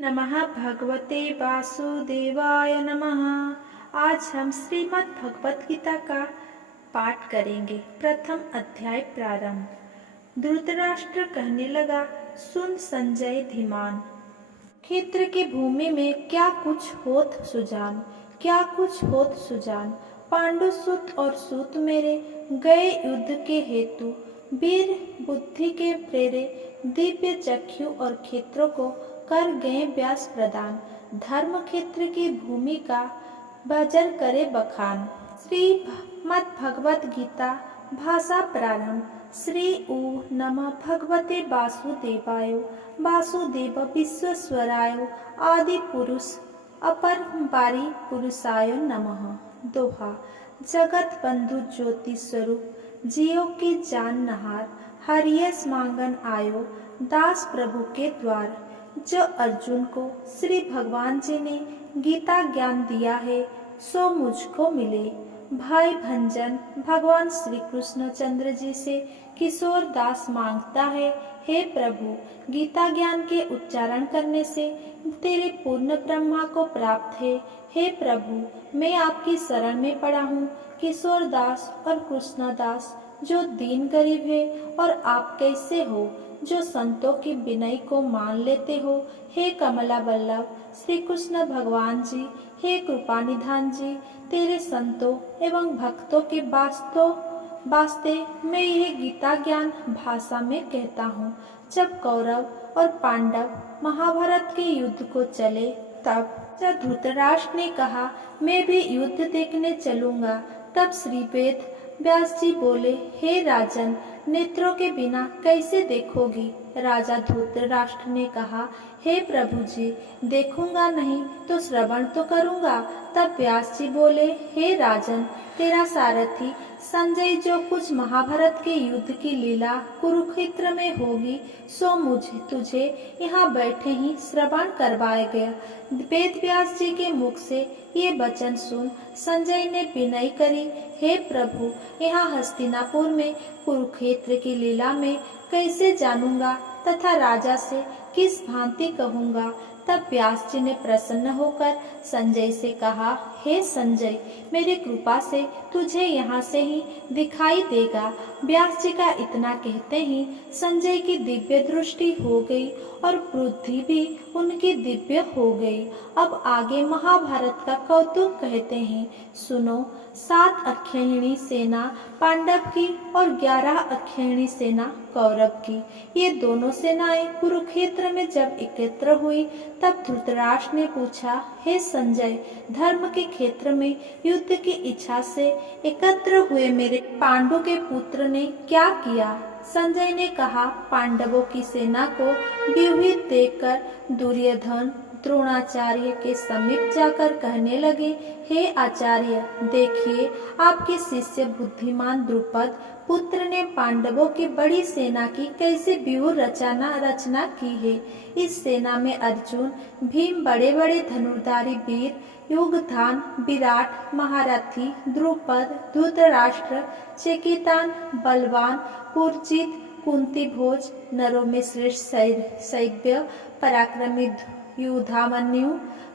नमः भगवते वासुदेवाय नमः। आज हम श्रीमद् भगवत गीता का पाठ करेंगे। प्रथम अध्याय प्रारंभ। धृतराष्ट्र कहने लगा, सुन संजय धीमान, क्षेत्र की भूमि में क्या कुछ होत सुजान, क्या कुछ होत सुजान। पांडु सुत और सूत मेरे गए युद्ध के हेतु, वीर बुद्धि के प्रेरे दिव्य चक्षु और क्षेत्रों को कर गए व्यास प्रदान। धर्म क्षेत्र की भूमि का बजर करे बखान। श्री मद् भगवत गीता भाषा प्रारंभ। श्री उ नमः भगवते वासुदेवाय, वासुदेव विश्वेश्वराय, आदि पुरुष अपरंपारी पुरुषाय नमः। दोहा। जगत बंधु ज्योति स्वरूप, जियो की जान नहार, हरियस मांगन आयो, दास प्रभु के द्वार। जो अर्जुन को श्री भगवान जी ने गीता ज्ञान दिया है, सो मुझको मिले। भाई भंजन भगवान श्री कृष्ण चंद्र जी से किशोर दास मांगता है, हे प्रभु, गीता ज्ञान के उच्चारण करने से तेरे पूर्ण ब्रह्मा को प्राप्त है। हे प्रभु, मैं आपकी शरण में पड़ा हूँ। किशोर दास और कृष्ण दास जो दीन गरीब है, और आप कैसे हो जो संतों की विनय को मान लेते हो। हे कमला वल्लभ श्री कृष्ण भगवान जी, हे कृपा निधान जी, तेरे संतों एवं भक्तों के वास्ते मैं यह गीता ज्ञान भाषा में कहता हूँ। जब कौरव और पांडव महाभारत के युद्ध को चले, तब जब धृतराष्ट्र ने कहा, मैं भी युद्ध देखने चलूंगा, तब श्री वेद व्यास जी बोले, हे राजन, नेत्रों के बिना कैसे देखोगी। राजा धृतराष्ट्र ने कहा, हे प्रभु जी, देखूंगा नहीं तो श्रवण तो करूंगा। तब व्यास जी बोले, हे राजन, तेरा सारथी संजय जो कुछ महाभारत के युद्ध की लीला कुरुक्षेत्र में होगी, सो मुझे तुझे यहाँ बैठे ही श्रवण करवाएगा। वेद व्यास जी के मुख से ये वचन सुन संजय ने विनय करी, हे प्रभु, यहाँ हस्तिनापुर में कुरुक्षेत्र की लीला में कैसे जानूंगा तथा राजा से किस भांति कहूँगा। तब व्यास जी ने प्रसन्न होकर संजय से कहा, हे संजय, मेरी कृपा से तुझे यहाँ से ही दिखाई देगा। व्यास जी का इतना कहते ही संजय की दिव्य दृष्टि हो गई और बुद्धि भी उनकी दिव्य हो गई। अब आगे महाभारत का कौतुक कहते हैं, सुनो। 7 अक्षयणी सेना पांडव की और 11 अक्षयणी सेना कौरव की, ये दोनों सेनाएं कुरुक्षेत्र में जब एकत्र हुई, तब धृतराष्ट्र ने पूछा, हे संजय, धर्म के क्षेत्र में युद्ध की इच्छा से एकत्र हुए मेरे पांडु के पुत्र ने क्या किया। संजय ने कहा, पांडवों की सेना को व्यूहित देखकर दुर्योधन द्रोणाचार्य के समीप जाकर कहने लगे, हे आचार्य, देखिए, आपके शिष्य बुद्धिमान द्रुपद पुत्र ने पांडवों की बड़ी सेना की कैसे व्यूह रचना की है। इस सेना में अर्जुन, भीम, बड़े बड़े धनुर्धारी वीर, युगधान, विराट, महारथी, द्रुपद, धृतराष्ट्र, चेकितान, बलवान, पुरजित, कुंती भोज, नरों में श्रेष्ठ शैव्य, पराक्रमी युधामन्यु,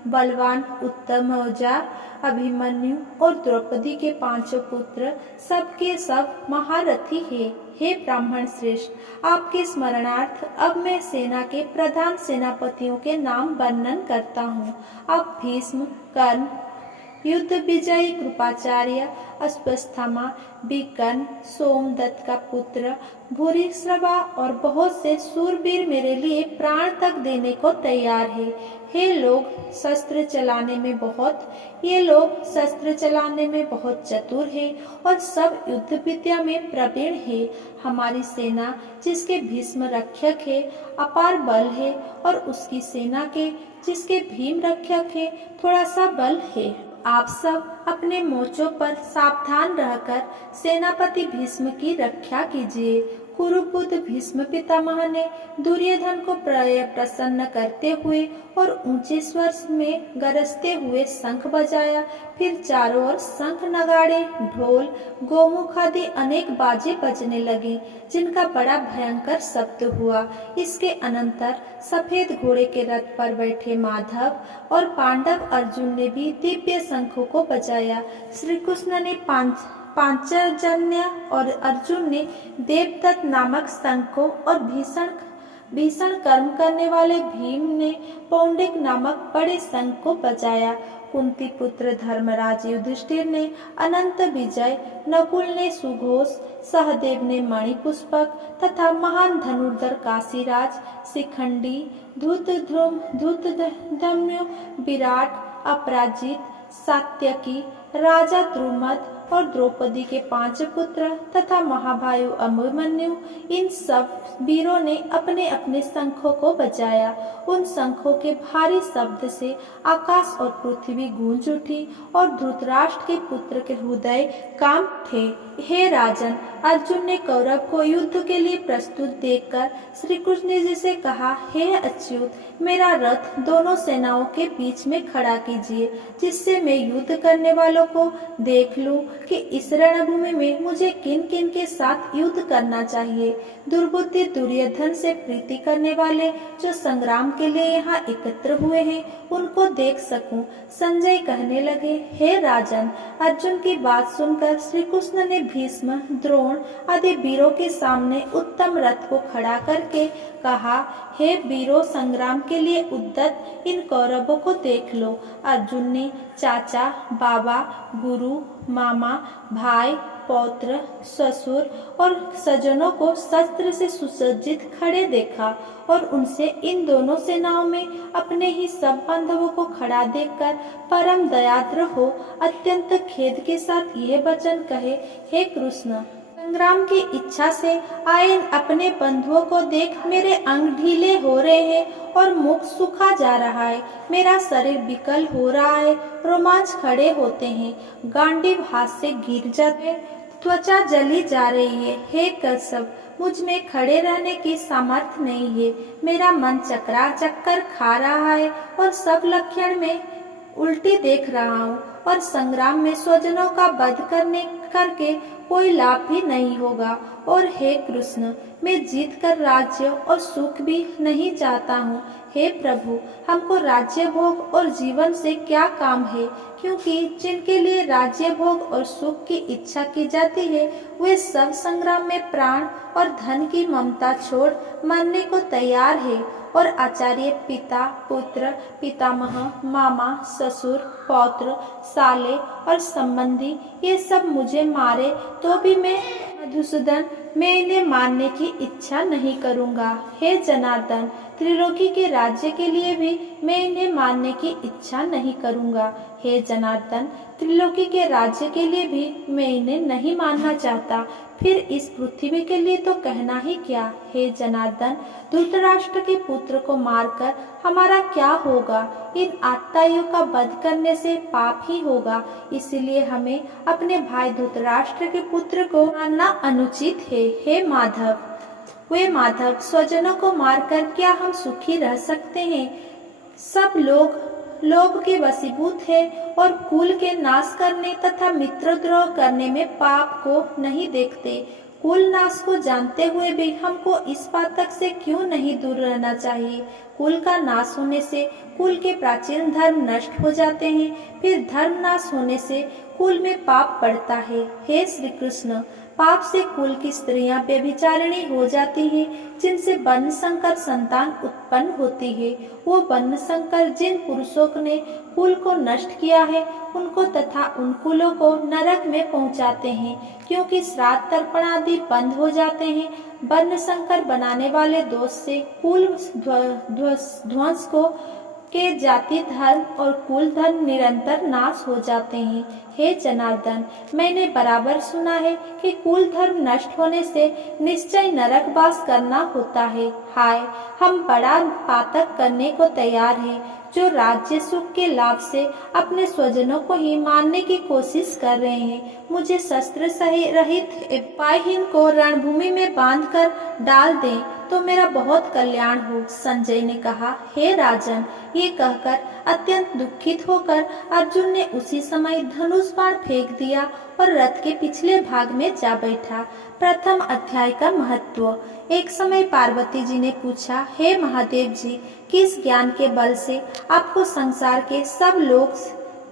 बलवान उत्तम औजार अभिमन्यु और द्रौपदी के 5 पुत्र, सबके सब महारथी है। हे ब्राह्मण श्रेष्ठ, आपके स्मरणार्थ अब मैं सेना के प्रधान सेनापतियों के नाम वर्णन करता हूँ। अब भीष्म, कर्ण, युद्ध विजयी कृपाचार्य, अश्वत्थामा, विकर्ण, सोमदत्त का पुत्र भूरिश्रवा और बहुत से शूरवीर मेरे लिए प्राण तक देने को तैयार है। ये लोग शस्त्र चलाने में बहुत चतुर है और सब युद्ध विद्या में प्रवीण है। हमारी सेना, जिसके भीष्म रक्षक है, अपार बल है, और उसकी सेना के, जिसके भीम रक्षक है, थोड़ा सा बल है। आप सब अपने मोर्चों पर सावधान रहकर सेनापति भीष्म की रक्षा कीजिए। कुरुपुत्र भीष्म पितामह ने दुर्योधन को प्रसन्न करते हुए और ऊंचे स्वर में गरजते हुए शंख बजाया। फिर चारों ओर शंख, नगाड़े, ढोल, गोमुख आदि अनेक बाजे बजने लगे, जिनका बड़ा भयंकर शब्द हुआ। इसके अनंतर सफेद घोड़े के रथ पर बैठे माधव और पांडव अर्जुन ने भी दिव्य शंखों को बजाया। श्री कृष्ण ने पांचजन्य और अर्जुन ने देवदत्त नामक शंख को और भीषण कर्म करने वाले भीम ने पौंड्रिक नामक बड़े शंख को बजाया। कुंती पुत्र धर्मराज युधिष्ठिर ने अनंत विजय, नकुल ने सुघोष, सहदेव ने मणिपुष्पक तथा महान धनुर्धर काशीराज, शिखंडी, धृतधम्नु, विराट, अपराजित, सात्यकी, राजा द्रुमद और द्रौपदी के 5 पुत्र तथा महाभायु अभिमन्यु, इन सब वीरों ने अपने अपने शंखों को बजाया। उन शंखों के भारी शब्द से आकाश और पृथ्वी गूंज उठी और धृतराष्ट्र के पुत्र के हृदय कांप थे। हे राजन, अर्जुन ने कौरव को युद्ध के लिए प्रस्तुत देखकर श्री कृष्ण जी से कहा, हे अच्युत, मेरा रथ दोनों सेनाओं के बीच में खड़ा कीजिए, जिससे मैं युद्ध करने वालों को देख लूं कि इस रणभूमि में मुझे किन किन के साथ युद्ध करना चाहिए। दुर्बुद्धि दुर्योधन से प्रीति करने वाले जो संग्राम के लिए यहाँ एकत्र हुए हैं, उनको देख सकूं। संजय कहने लगे, हे राजन, अर्जुन की बात सुनकर श्री कृष्ण ने भीष्म, द्रोण आदि वीरों के सामने उत्तम रथ को खड़ा करके कहा, हे वीरों, संग्राम के लिए उद्यत इन कौरवों को देख लो। अर्जुन ने चाचा, बाबा, गुरु, मामा, भाई, पौत्र, ससुर और सजनों को शस्त्र से सुसज्जित खड़े देखा और उनसे इन दोनों सेनाओं में अपने ही सब बांधवों को खड़ा देखकर परम दयाद्र हो अत्यंत खेद के साथ यह वचन कहे, हे कृष्ण, संग्राम की इच्छा से आए अपने बंधुओं को देख मेरे अंग ढीले हो रहे हैं और मुख सूखा जा रहा है, मेरा शरीर विकल हो रहा है, रोमांच खड़े होते हैं, गांडीव हाथ से गिर जाते, त्वचा जली जा रही है। हे कश्यप, मुझ में खड़े रहने की सामर्थ्य नहीं है, मेरा मन चक्कर खा रहा है और सब लक्षण में उल्टी देख रहा हूँ और संग्राम में स्वजनों का वध करके कोई लाभ भी नहीं होगा। और हे कृष्ण, मैं जीत कर राज्य और सुख भी नहीं चाहता हूँ। हे प्रभु, हमको राज्य भोग और जीवन से क्या काम है, क्योंकि जिनके लिए राज्य भोग और सुख की इच्छा की जाती है, वे सब संग्राम में प्राण और धन की ममता छोड़ मरने को तैयार है। और आचार्य, पिता, पुत्र, पितामह, मामा, ससुर, पौत्र, साले और संबंधी, ये सब मुझे मारे तो भी मधुसूदन, मैं इन्हें मारने की इच्छा नहीं करूँगा। हे जनार्दन, त्रिलोकी के राज्य के लिए भी मैं इन्हें मारने की इच्छा नहीं करूँगा। हे जनार्दन, त्रिलोकी के राज्य के लिए भी मैं इन्हें नहीं मारना चाहता, फिर इस पृथ्वी के लिए तो कहना ही क्या। हे जनार्दन, धृतराष्ट्र के पुत्र को मारकर हमारा क्या होगा, इन आत्ताइयों का वध करने से पाप ही होगा, इसलिए हमें अपने भाई धृतराष्ट्र के पुत्र को मारना अनुचित है। हे माधव, वे माधव, स्वजनों को मारकर क्या हम सुखी रह सकते हैं? सब लोग लोभ के वशीभूत है और कुल के नाश करने तथा मित्रद्रोह करने में पाप को नहीं देखते। कुल नाश को जानते हुए भी हमको इस पातक से क्यों नहीं दूर रहना चाहिए? कुल का नाश होने से कुल के प्राचीन धर्म नष्ट हो जाते हैं, फिर धर्म नाश होने से कुल में पाप बढ़ता है। हे श्री कृष्ण, पाप से कुल की स्त्रियां व्यभिचारिणी हो जाती हैं, जिनसे वर्ण संकर संतान उत्पन्न होती है। वो वर्ण संकर जिन पुरुषों ने कुल को नष्ट किया है, उनको तथा उन कुलों को नरक में पहुंचाते हैं, क्योंकि श्राद्ध तर्पण आदि बंद हो जाते हैं। वर्ण संकर बनाने वाले दोष से कुल ध्वंस के जाति धर्म और कुल धर्म निरंतर नाश हो जाते हैं। हे जनार्दन, मैंने बराबर सुना है कि कुल धर्म नष्ट होने से निश्चय नरकवास करना होता है। हाय, हम बड़ा पातक करने को तैयार हैं। जो राज्य सुख के लाभ से अपने स्वजनों को ही मारने की कोशिश कर रहे हैं। मुझे शस्त्र सही रहित उपायहीन को रणभूमि में बांधकर डाल दें तो मेरा बहुत कल्याण हो। संजय ने कहा, हे राजन, ये कहकर अत्यंत दुखित होकर अर्जुन ने उसी समय धनुष बाण फेंक दिया और रथ के पिछले भाग में जा बैठा। प्रथम अध्याय का महत्व। एक समय पार्वती जी ने पूछा, हे महादेव जी, किस ज्ञान के बल से आपको संसार के सब लोग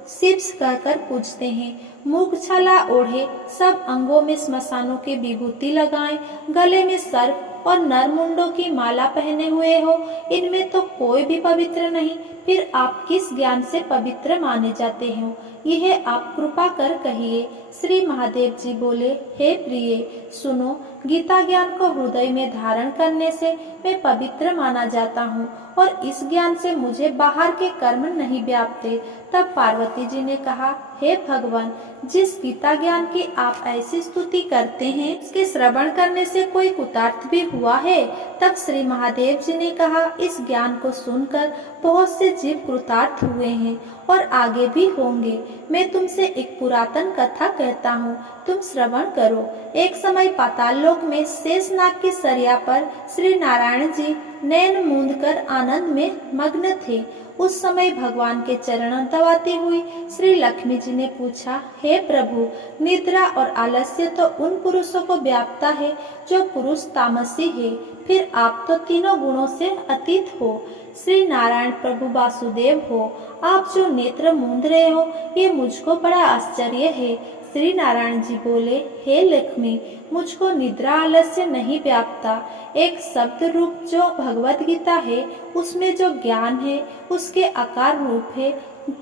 शिव कहकर पूजते हैं? मूग छाला ओढ़े, सब अंगों में श्मशानों की विभूति लगाएं, गले में सर्प और नरमुंडों की माला पहने हुए हो, इनमें तो कोई भी पवित्र नहीं, फिर आप किस ज्ञान से पवित्र माने जाते हो? यह आप कृपा कर कहिए। श्री महादेव जी बोले, हे प्रिय, सुनो, गीता ज्ञान को हृदय में धारण करने से मैं पवित्र माना जाता हूँ और इस ज्ञान से मुझे बाहर के कर्म नहीं व्यापते। तब पार्वती जी ने कहा, हे भगवान, जिस गीता ज्ञान की आप ऐसी स्तुति करते हैं, इसके श्रवण करने से कोई कुतार्थ भी हुआ है? तब श्री महादेव जी ने कहा, इस ज्ञान को सुनकर बहुत से जीव कृतार्थ हुए हैं और आगे भी होंगे। मैं तुमसे एक पुरातन कथा कहता हूँ, तुम श्रवण करो। एक समय पाताल लोक में शेषनाग की सरिया पर श्री नारायण जी नैन मूंद कर आनंद में मग्न थे। उस समय भगवान के चरण दबाती हुई श्री लक्ष्मी जी ने पूछा, हे प्रभु, निद्रा और आलस्य तो उन पुरुषों को व्यापता है जो पुरुष तामसी है, फिर आप तो तीनों गुणों से अतीत हो। श्री नारायण प्रभु वासुदेव हो, आप जो नेत्र मूंद रहे हो, ये मुझको बड़ा आश्चर्य है। श्री नारायण जी बोले, हे लक्ष्मी, मुझको निद्रा आलस्य नहीं व्यापता। एक शब्द रूप जो भगवत गीता है, उसमें जो ज्ञान है उसके आकार रूप है,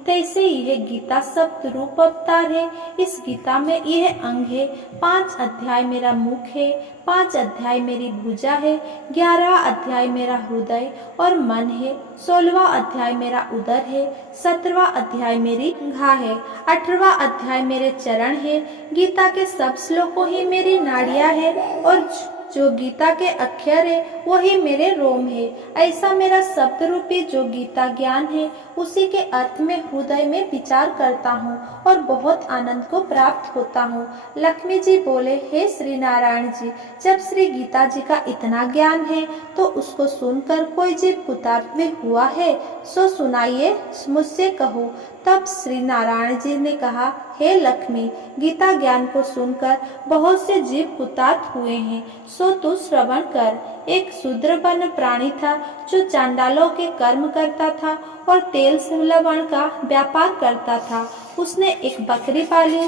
तैसे यह गीता शब्द रूप अवतार है। इस गीता में यह अंग है। 5 अध्याय मेरा मुख है, 5 अध्याय मेरी भुजा है, 11वां अध्याय मेरा हृदय और मन है, 16वां अध्याय मेरा उदर है, 17वां अध्याय मेरी अंघा है, 18वां अध्याय मेरे चरण है। गीता के सब श्लोकों ही मेरी नाड़ियां है और जो गीता के अक्षर है वही मेरे रोम है। ऐसा मेरा शब्द रूपी जो गीता ज्ञान है, उसी के अर्थ में हृदय में विचार करता हूँ और बहुत आनंद को प्राप्त होता हूँ। लक्ष्मी जी बोले, हे श्री नारायण जी, जब श्री गीता जी का इतना ज्ञान है तो उसको सुनकर कोई जीव कुतार्थ भी हुआ है? सो सुनाइए, मुझसे कहो। तब श्री नारायण जी ने कहा, हे लक्ष्मी, गीता ज्ञान को सुनकर बहुत से जीव कुतार्थ हुए हैं, सो तू श्रवण कर। एक शूद्र वर्ण प्राणी था जो चांडालों के कर्म करता था और तेल से लवण का व्यापार करता था। उसने एक बकरी पाली।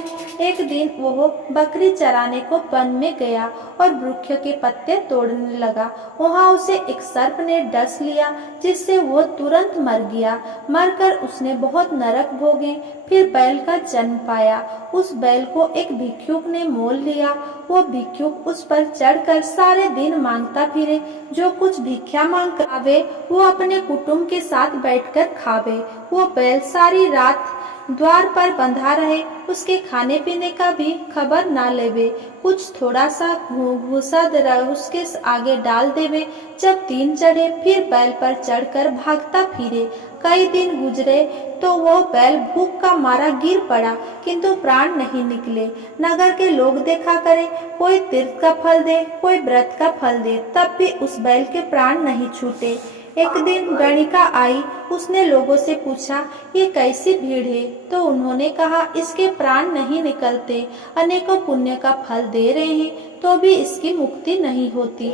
एक दिन वो बकरी चराने को वन में गया और वृक्ष के पत्ते तोड़ने लगा। वहाँ उसे एक सर्प ने डस लिया, जिससे वो तुरंत मर गया। मरकर उसने बहुत नरक भोगे। फिर बैल का जन्म पाया। उस बैल को एक भिक्षुक ने मोल लिया। वो भिक्षुक उस पर चढ़कर सारे दिन मांगता फिरे। जो कुछ भिक्षा मांग कर आवे वो अपने कुटुंब के साथ बैठकर खावे। वो बैल सारी रात द्वार पर बंधा रहे, उसके खाने पीने का भी खबर ना लेवे। कुछ थोड़ा सा भूसा उसके आगे डाल देवे। जब दिन चढ़े फिर बैल पर चढ़कर भागता फिरे। कई दिन गुजरे तो वो बैल भूख का मारा गिर पड़ा, किंतु प्राण नहीं निकले। नगर के लोग देखा करे, कोई तीर्थ का फल दे, कोई व्रत का फल दे, तब भी उस बैल के प्राण नहीं छूटे। एक दिन गणिका आई। उसने लोगों से पूछा, ये कैसी भीड़ है? तो उन्होंने कहा, इसके प्राण नहीं निकलते, अनेकों पुण्य का फल दे रहे हैं तो भी इसकी मुक्ति नहीं होती।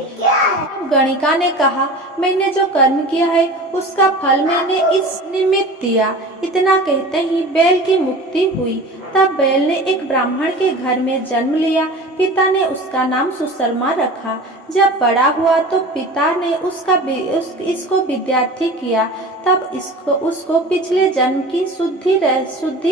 गणिका ने कहा, मैंने जो कर्म किया है उसका फल मैंने इस निमित्त दिया। इतना कहते ही बैल की मुक्ति हुई। तब बैल ने एक ब्राह्मण के घर में जन्म लिया। पिता ने उसका नाम सुशर्मा रखा। जब बड़ा हुआ तो पिता ने इसको विद्यार्थी किया। तब उसको पिछले जन्म की शुद्धि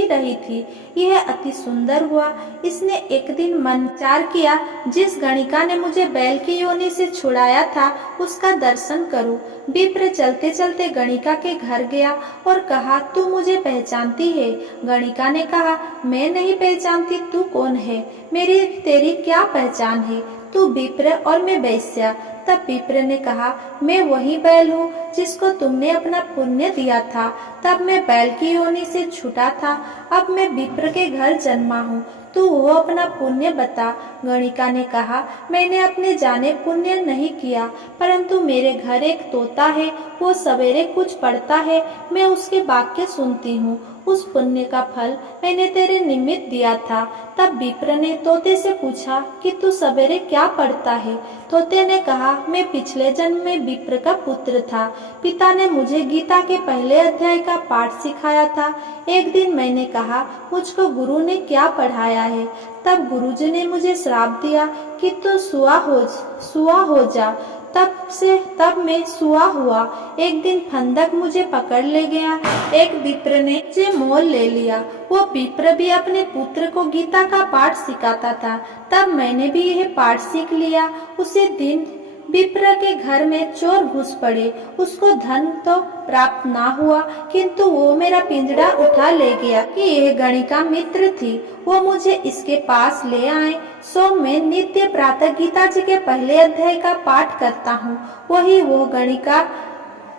रही थी। यह अति सुंदर हुआ। इसने एक दिन मन विचार किया, जिस गणिका ने मुझे बैल की योनि से छुड़ाया था उसका दर्शन करूं। विप्र चलते चलते गणिका के घर गया और कहा, तू मुझे पहचानती है? गणिका ने कहा, मैं नहीं पहचानती, तू कौन है? मेरी तेरी क्या पहचान है? तू विप्र और मैं वैश्या। तब विप्र ने कहा, मैं वही बैल हूँ जिसको तुमने अपना पुण्य दिया था। तब मैं बैल की योनि से छूटा था, अब मैं विप्र के घर जन्मा हूँ। तू वो अपना पुण्य बता। गणिका ने कहा, मैंने अपने जाने पुण्य नहीं किया, परंतु मेरे घर एक तोता है, वो सवेरे कुछ पढ़ता है, मैं उसके वाक्य सुनती हूँ। उस पुण्य का फल मैंने तेरे निमित्त दिया था। तब विप्र ने तोते से पूछा कि तू सवेरे क्या पढ़ता है। तोते ने कहा, मैं पिछले जन्म में विप्र का पुत्र था। पिता ने मुझे गीता के पहले अध्याय का पाठ सिखाया था। एक दिन मैंने कहा, मुझको गुरु ने क्या पढ़ाया है। तब गुरुजी ने मुझे श्राप दिया कि तू सुआ हो जा। तब मैं सुआ हुआ। एक दिन फंदक मुझे पकड़ ले गया। एक विप्र ने मुझे मोल ले लिया। वो विप्र भी अपने पुत्र को गीता का पाठ सिखाता था। तब मैंने भी यह पाठ सीख लिया। उसी दिन विप्र के घर में चोर घुस पड़े। उसको धन तो प्राप्त ना हुआ, किंतु वो मेरा पिंजड़ा उठा ले गया कि यह गणिका मित्र थी। वो मुझे इसके पास ले आए। सो मैं नित्य प्रातः गीता जी के पहले अध्याय का पाठ करता हूँ। वही वो गणिका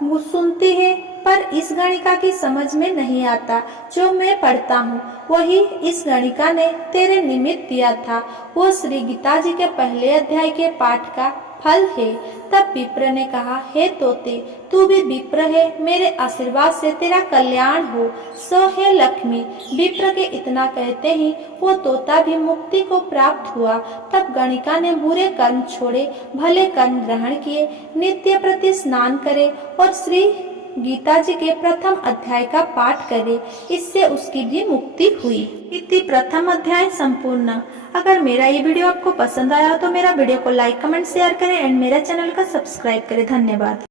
सुनती है, पर इस गणिका की समझ में नहीं आता। जो मैं पढ़ता हूँ वही इस गणिका ने तेरे निमित्त दिया था। वो श्री गीता जी के पहले अध्याय के पाठ का फल है। तब विप्र ने कहा, हे तोते, तू भी विप्र है, मेरे आशीर्वाद से तेरा कल्याण हो। सो हे लक्ष्मी। विप्र के इतना कहते ही वो तोता भी मुक्ति को प्राप्त हुआ। तब गणिका ने बुरे कर्म छोड़े, भले कर्म ग्रहण किए, नित्य प्रति स्नान करे और श्री गीता जी के प्रथम अध्याय का पाठ करे। इससे उसकी भी मुक्ति हुई। इति प्रथम अध्याय संपूर्ण। अगर मेरा ये वीडियो आपको पसंद आया तो मेरा वीडियो को लाइक, कमेंट, शेयर करें एंड मेरा चैनल का सब्सक्राइब करें। धन्यवाद।